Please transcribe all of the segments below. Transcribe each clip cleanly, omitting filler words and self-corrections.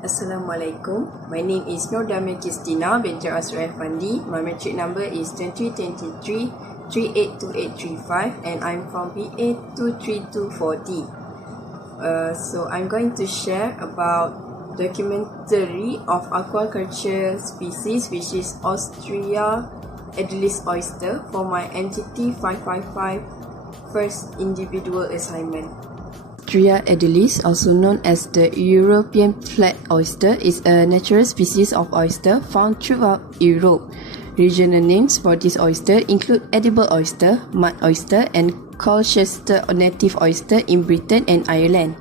Assalamualaikum. My name is Nur Damia Kistina binti Asra Fandi. My matric number is 2023-382835 and I'm from BA 23240. So I'm going to share about documentary of aquaculture species, which is Austria Adelis oyster, for my MGT555 first individual assignment. Austria adelis, also known as the European flat oyster, is a natural species of oyster found throughout Europe. Regional names for this oyster include edible oyster, mud oyster, and Colchester native oyster in Britain and Ireland,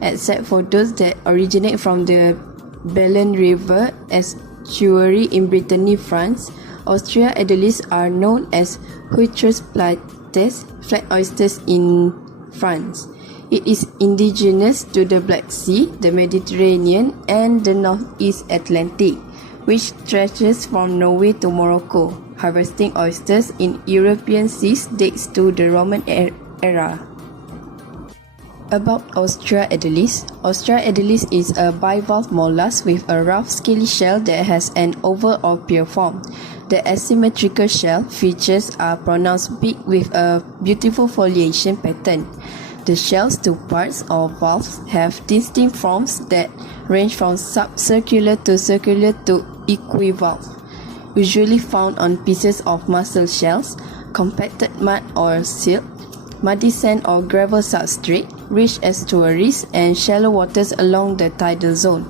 except for those that originate from the Belen River estuary in Brittany, France. Austria adelis are known as Huîtres plates, flat oysters in France. It is indigenous to the Black Sea, the Mediterranean, and the Northeast Atlantic, which stretches from Norway to Morocco. Harvesting oysters in European seas dates to the Roman era. About Austria adelis. Austria adelis is a bivalve mollusk with a rough scaly shell that has an oval or pear form. The asymmetrical shell features are pronounced big with a beautiful foliation pattern. The shell's two parts or valves have distinct forms that range from subcircular to circular to equivalve, usually found on pieces of mussel shells, compacted mud or silt, muddy sand or gravel substrate, rich estuaries, and shallow waters along the tidal zone.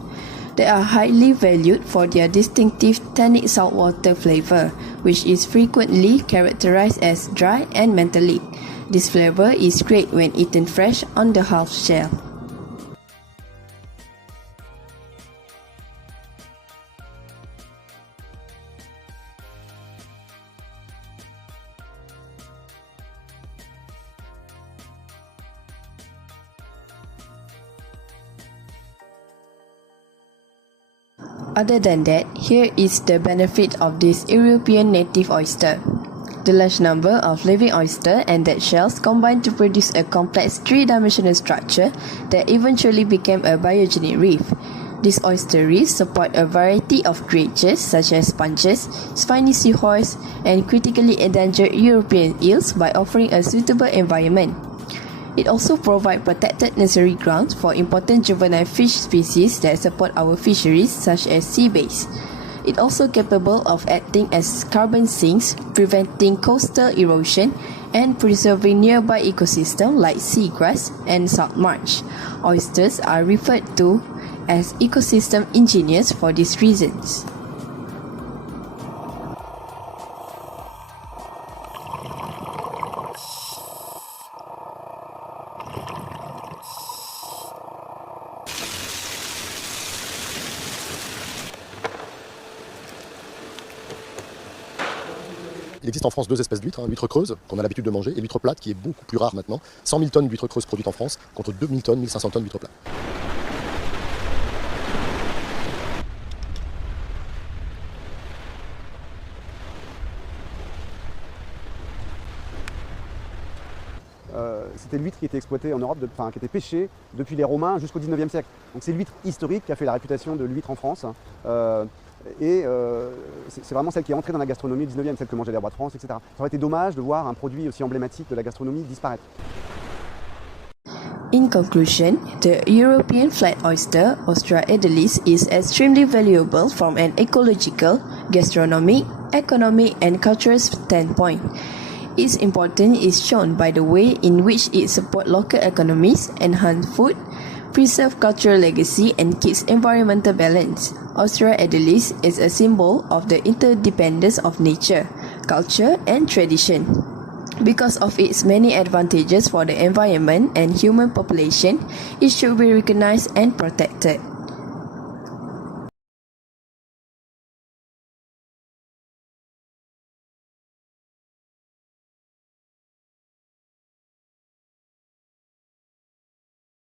They are highly valued for their distinctive tannic saltwater flavor, which is frequently characterized as dry and metallic. This flavor is great when eaten fresh on the half shell. Other than that, here is the benefit of this European native oyster. The large number of living oyster and dead shells combine to produce a complex three-dimensional structure that eventually became a biogenic reef. These oyster reefs support a variety of creatures such as sponges, spiny seahorse, and critically endangered European eels by offering a suitable environment. It also provides protected nursery grounds for important juvenile fish species that support our fisheries such as sea bass. It also capable of acting as carbon sinks, preventing coastal erosion and preserving nearby ecosystems like seagrass and salt marsh. Oysters are referred to as ecosystem engineers for these reasons. Il existe en France deux espèces d'huîtres, l'huître creuse, qu'on a l'habitude de manger, et l'huître plate, qui est beaucoup plus rare maintenant. 100 000 tonnes d'huître creuse produites en France, contre 2 000 tonnes, 1 500 tonnes d'huître plate. C'était l'huître qui était exploitée en Europe, qui était pêchée depuis les Romains jusqu'au 19e siècle. Donc c'est l'huître historique qui a fait la réputation de l'huître en France. C'est vraiment celle qui est entrée dans la gastronomie du 19e, celle que mangeaient les rois de France, etc. Ça aurait été dommage de voir un produit aussi emblématique de la gastronomie disparaître. In conclusion, the European flat oyster, Austria adelis, is extremely valuable from an ecological, gastronomic, economic, and cultural standpoint. Its importance is shown by the way in which it supports local economies, enhances food, preserves cultural legacy, and keeps environmental balance. Austria adelis is a symbol of the interdependence of nature, culture, and tradition. Because of its many advantages for the environment and human population, it should be recognized and protected.